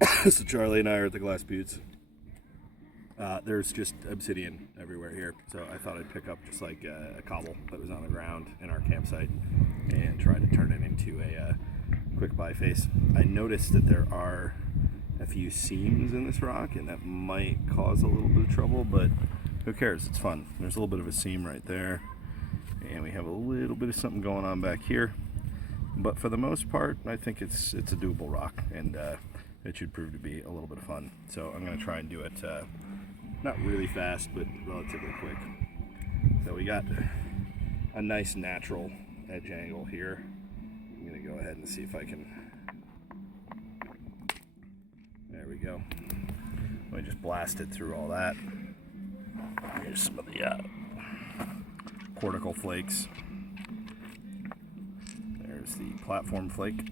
So Charlie and I are at the Glass Buttes. There's just obsidian everywhere here, so I thought I'd pick up just like a cobble that was on the ground in our campsite and try to turn it into a quick biface. I noticed that there are a few seams in this rock, and that might cause a little bit of trouble, but who cares? It's fun. There's a little bit of a seam right there, and we have a little bit of something going on back here. But for the most part, I think it's a doable rock, and it should prove to be a little bit of fun. So I'm going to try and do it not really fast, but relatively quick. So we got a nice natural edge angle here. I'm going to go ahead and see if I can. There we go. Let me just blast it through all that. Here's some of the cortical flakes. There's the platform flake.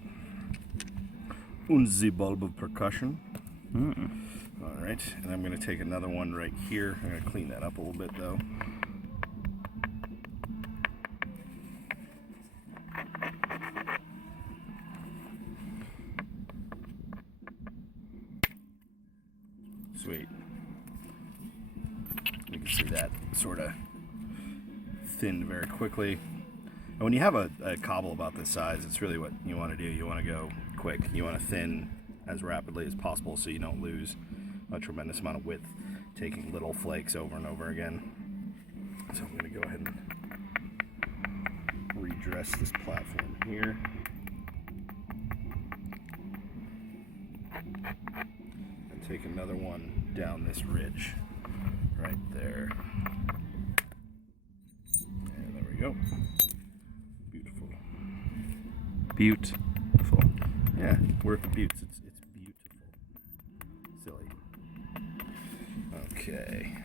And the bulb of percussion. Alright, and I'm going to take another one right here. I'm going to clean that up a little bit though. Sweet. You can see that sort of thinned very quickly. And when you have a cobble about this size, it's really what you want to do. You want to go quick. You want to thin as rapidly as possible so you don't lose a tremendous amount of width taking little flakes over and over again. So I'm going to go ahead and redress this platform here. And take another one down this ridge right there. And there we go. Beautiful. Beautiful. Yeah, we're at the Buttes. It's beautiful. Silly. Okay.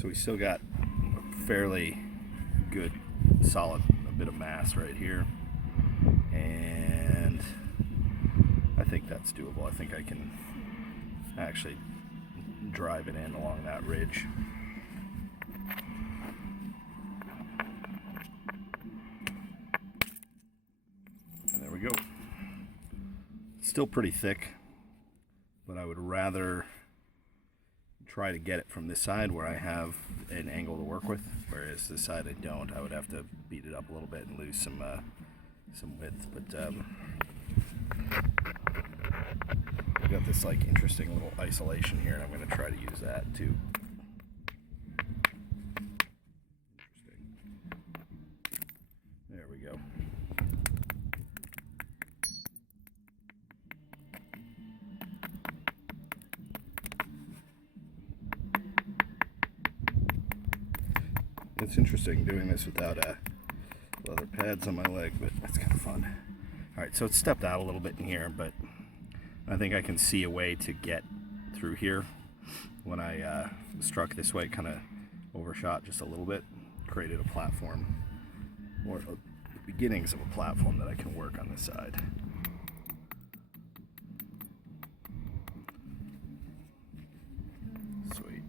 So we still got a fairly good, solid bit of mass right here. And I think that's doable. I think I can actually drive it in along that ridge. And there we go. Still pretty thick, but I would rather try to get it from this side where I have an angle to work with, whereas this side I don't. I would have to beat it up a little bit and lose some width. But I've got this like interesting little isolation here, and I'm going to try to use that too. Interesting. There we go. It's interesting doing this without leather pads on my leg, but that's kind of fun. Alright, so it's stepped out a little bit in here, but I think I can see a way to get through here. When I struck this way, it kind of overshot just a little bit, created a platform, or the beginnings of a platform that I can work on this side. Sweet.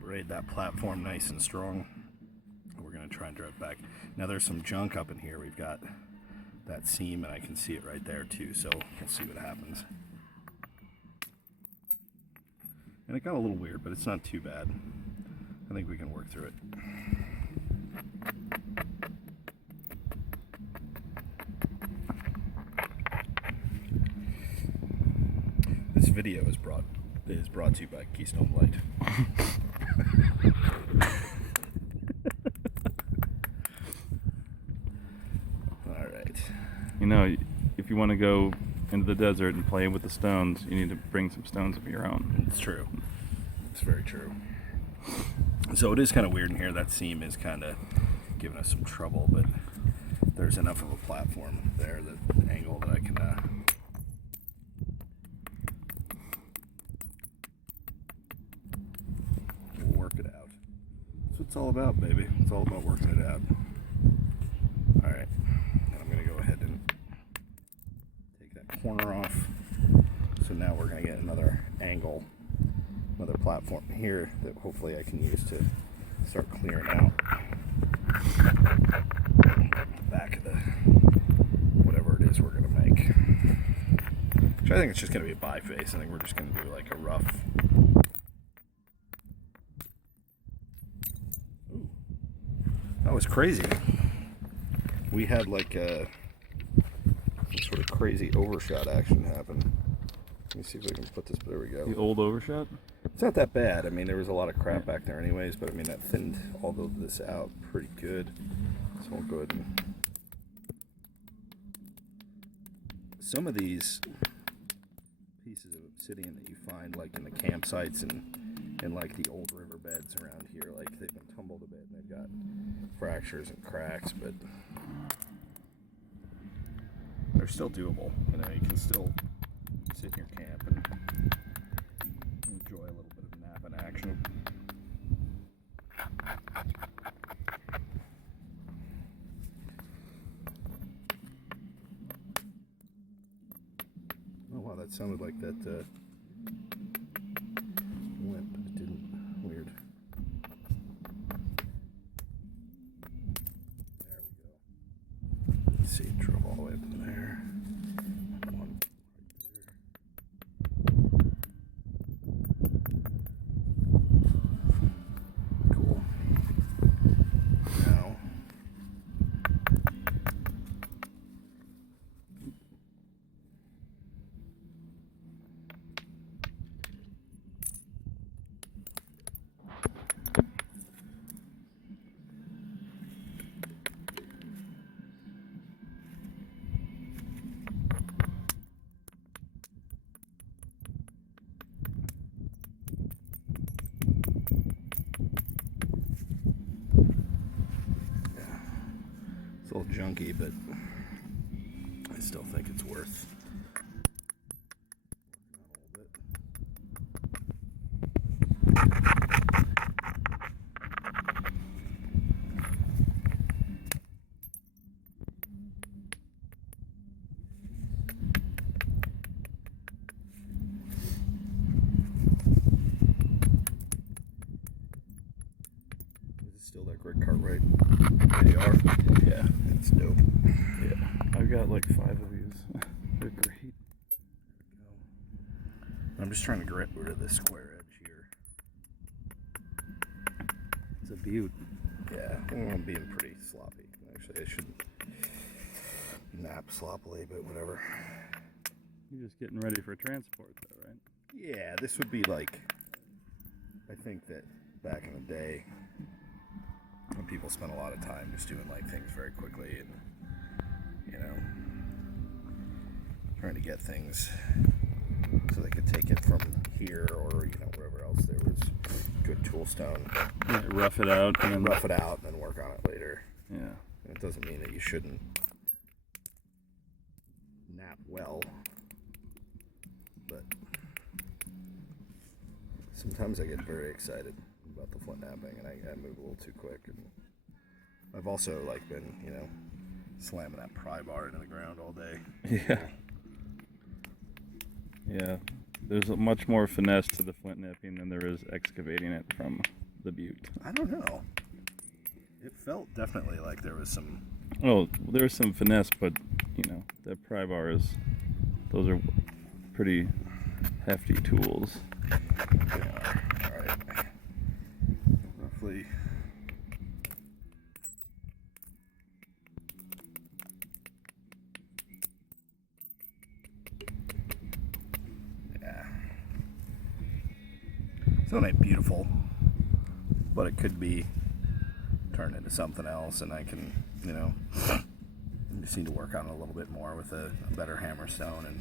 Braid that platform nice and strong. We're going to try and drive it back. Now there's some junk up in here. We've got that seam, and I can see it right there too, so we'll see what happens. And it got a little weird, but it's not too bad. I think we can work through it. This video is brought to you by Keystone Light. All right. You know, if you want to go into the desert and play with the stones, you need to bring some stones of your own. It's true. It's very true. So it is kind of weird in here. That seam is kind of giving us some trouble, but there's enough of a platform there, the angle that I can work it out. That's what it's all about, baby. It's all about working it out. All right. And I'm going to go platform here that hopefully I can use to start clearing out back of the whatever it is we're gonna make. Which I think it's just gonna be a biface. I think we're just gonna do like a rough. Ooh, that was crazy. We had like a sort of crazy overshot action happen. Let me see if I can put this. There we go. The old overshot? It's not that bad. I mean, there was a lot of crap back there anyways, but I mean, that thinned all of this out pretty good. So we'll go ahead and... Some of these pieces of obsidian that you find like in the campsites and like the old riverbeds around here, like they've been tumbled a bit and they've got fractures and cracks, but they're still doable. You know, you can still sit in your camp and enjoy a little bit of nap in action. Oh wow, that sounded like that went, but it didn't. Weird. There we go. Let's see, drove all the way up to there. One right there. Cool. Now, it's a little junky, but I still think it's worth working on a little bit. Is it still that Greg Cartwright AR? Yeah, it's dope. Yeah. I've got like 5 of these. They're great. I'm just trying to get rid of this square edge here. It's a beaut. Yeah, well, I'm being pretty sloppy. Actually, I shouldn't nap sloppily, but whatever. You're just getting ready for transport though, right? Yeah, this would be like, I think that back in the day, when people spent a lot of time just doing like things very quickly and, you know, trying to get things so they could take it from here or, you know, wherever else there was good tool stone. Yeah, rough it out and then Rough it out and then work on it later. Yeah. And it doesn't mean that you shouldn't nap well, but sometimes I get very excited about the flint napping and I move a little too quick. And I've also like been, you know, slamming that pry bar into the ground all day. Yeah. Yeah. There's a much more finesse to the flint nipping than there is excavating it from the butte. I don't know. It felt definitely like there was some... Oh, there's some finesse, but, you know, the pry bars, those are pretty hefty tools. They are. All right. Roughly... Still ain't beautiful, but it could be turned into something else, and I can, you know, just need to work on it a little bit more with a better hammer stone and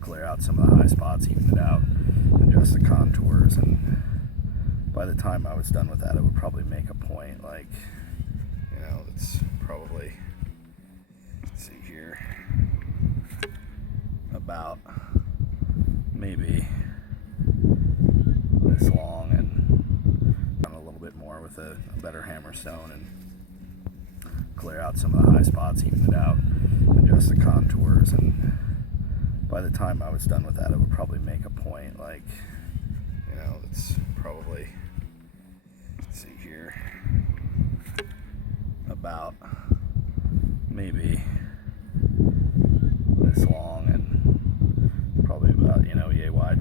clear out some of the high spots, even it out, adjust the contours, and by the time I was done with that, it would probably make a point, like, you know, it's probably, let's see here, about maybe this long, and done a little bit more with a better hammer stone and clear out some of the high spots, even it out, adjust the contours, and by the time I was done with that, it would probably make a point, like, you You know, it's probably, let's see here, about maybe this long and probably about, yay wide,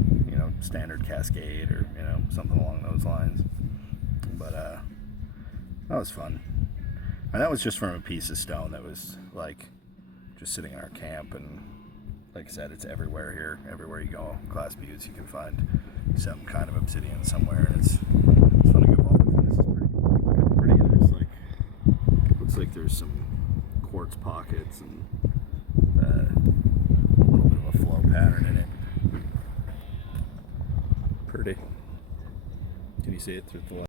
standard cascade or, something along those lines. But that was fun. And that was just from a piece of stone that was like just sitting in our camp. And like I said, it's everywhere here. Everywhere you go, glass buttes, you can find some kind of obsidian somewhere. And it's fun to go off with. This is pretty nice. Looks like there's some quartz pockets and a little bit of a flow pattern in it. Pretty. Can you see it through the light?